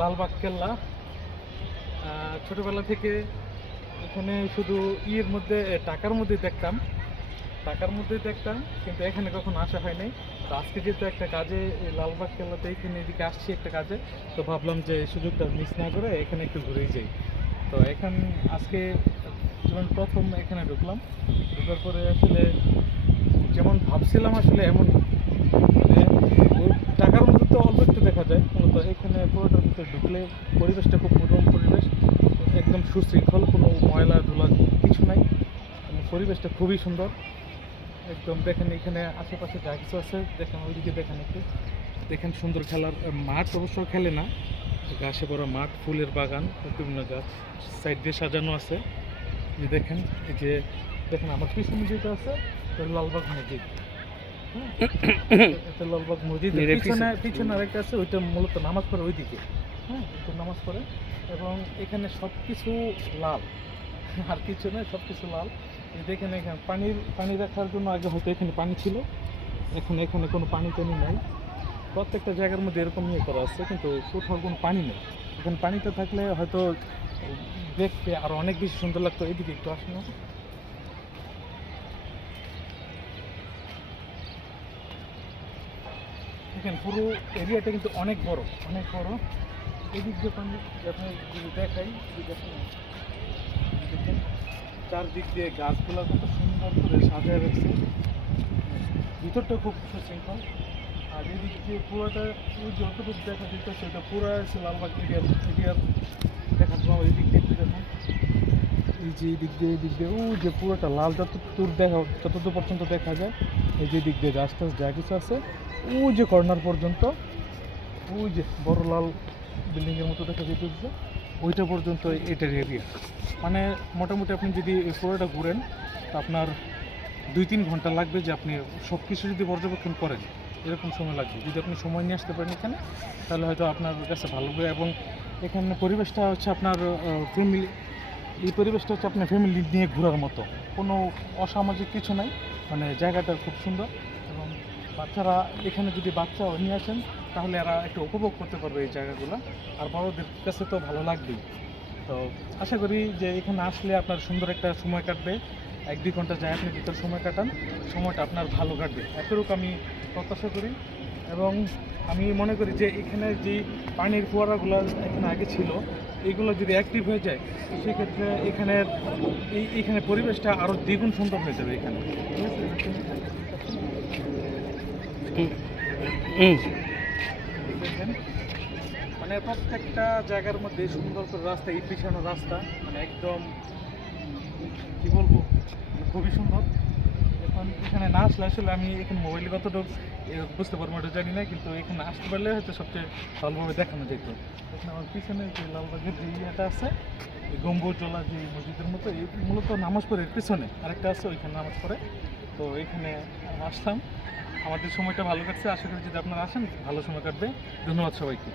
লালবাগ কেল্লা। ছোটোবেলা থেকে এখানে শুধু ইয়ের মধ্যে টাকার মধ্যে দেখতাম, কিন্তু এখানে কখনো আসা হয় নাই। তো আজকে যেহেতু একটা কাজে এই লালবাগ কেল্লাতে এখানে এদিকে আসছি একটা কাজে, তো ভাবলাম যে সুযোগটা মিস না করে এখানে একটু ঘুরেই যাই। তো আজকে যেমন প্রথম এখানে ঢুকলাম, ঢোকার পরে আসলে যেমন ভাবছিলাম আসলে এমন না। মানে ওই টাকার মধ্যে তো অল্প একটু দেখা যায়, মূলত এখানে পুরোটার ভিতরে ঢুকলে পরিবেশটা খুব মনোরম পরিবেশ, একদম সুশৃঙ্খল, কোনো ময়লা ধুলা কিছু নাই। পরিবেশটা খুবই সুন্দর একদম। দেখেন এখানে আশেপাশে যা কিছু আছে, দেখেন ওইদিকে দেখেন একটু দেখেন, সুন্দর খেলার মাঠ, অবশ্য খেলে না, ঘাসে বড় মাঠ, ফুলের বাগান, বিভিন্ন গাছ সাইড দিয়ে সাজানো আছে। যে দেখেন, এই যে দেখেন আমার পিছনে যেটা আছে লালবাগ মসজিদ। হ্যাঁ, এটা লালবাগ মসজিদ, পিছনে পিছনে আরেকটা আছে, ওইটা মূলত নামাজ পড়ে ওইদিকে। হ্যাঁ, একটু নামাজ পড়ে। এবং এখানে সব কিছু লাল, আর কিছু নয়, সব কিছু লাল। এই দেখেন এখানে পানি রাখার জন্য আগে হয়তো এখানে পানি ছিল, এখন এখানে কোনো পানি টানি নাই। প্রত্যেকটা জায়গার মধ্যে এরকম ইয়ে করা আছে, কিন্তু কোথাও কোনো পানি নেই। এখানে পানিটা থাকলে হয়তো দেখতে আরও অনেক বেশি সুন্দর লাগতো। এদিকে একটু আসুন না। দেখেন পুরো এরিয়াটা কিন্তু অনেক বড়, অনেক বড়। এদিক দিয়ে পানি আপনি যদি দেখাই, দেখেন চারদিক দিয়ে গাছগুলো কত সুন্দর করে সাজায় রাখছে, ভিতরটা খুব সুশৃঙ্খল। আর এদিক দিয়ে পুরোটা ওই যতটুকু দেখা দিতেছে ওটা পুরো আছে লালবাগ এরিয়ার দেখা যাবে। এই দিক দিয়ে দেখুন, এই যে এই দিক দিয়ে ওই যে পুরোটা লাল যতদূর পর্যন্ত দেখা যায়। এই যে দিক দিয়ে গাছ টাছ যা কিছু আছে, ওই যে কর্নার পর্যন্ত, ওই যে বড় লাল বিল্ডিংয়ের মতো দেখা যেতেছে, ওইটা পর্যন্ত এটার এরিয়া। মানে মোটামুটি আপনি যদি পুরোটা ঘুরেন, তো আপনার 2-3 ঘন্টা লাগবে যে আপনি সব কিছু যদি পর্যবেক্ষণ করেন, এরকম সময় লাগবে। যদি আপনি সময় নিয়ে আসতে পারেন এখানে, তাহলে হয়তো আপনার কাছে ভালো হবে। এবং এখানে পরিবেশটা হচ্ছে আপনার ফ্যামিলি, এই পরিবেশটা হচ্ছে আপনার ফ্যামিলি নিয়ে ঘোরার মতো, কোনো অসামাজিক কিছু নাই। মানে জায়গাটা খুব সুন্দর। এবং বাচ্চারা এখানে যদি বাচ্চাও নিয়ে আসেন, তাহলে এরা একটু উপভোগ করতে পারবে এই জায়গাগুলো, আর বড়দের কাছে তো ভালো লাগবেই। তো আশা করি যে এখানে আসলে আপনার সুন্দর একটা সময় কাটবে। 1-2 ঘন্টা যায় আপনি ভিতরে সময় কাটান, সময়টা আপনার ভালো কাটবে, এতটুকু আমি প্রত্যাশা করি। এবং আমি মনে করি যে এখানে যে পানির ফোয়ারাগুলো এখানে আগে ছিল, এগুলো যদি অ্যাক্টিভ হয়ে যায়, সেক্ষেত্রে এখানে পরিবেশটা আরও দ্বিগুণ সুন্দর হয়ে যাবে এখানে, ঠিক আছে? দেখেন, মানে প্রত্যেকটা জায়গার মধ্যে সুন্দর করে রাস্তা, ইট বিছানো রাস্তা, মানে একদম কি বলবো, মানে খুবই সুন্দর। এখন এখানে না আসলে আসলে আমি এখানে মোবাইলে কতটুকু বুঝতে পারবো এটা জানি না, কিন্তু এখানে আসতে পারলে হয়তো সবচেয়ে ভালোভাবে দেখানো যেত। এখানে আমার পিছনে যে লালবাগের যে ইয়েটা আছে, এই গম্বুজওয়ালা যে মসজিদের মতো, এই মূলত নামাজ পড়ে এর পিছনে আরেকটা আছে, ওইখানে নামাজ পড়ে। তো এখানে আসলাম, আমাদের সময়টা ভালো কাটছে। আশা করি যদি আপনারা আসেন ভালো সময় কাটবে। ধন্যবাদ সবাইকে।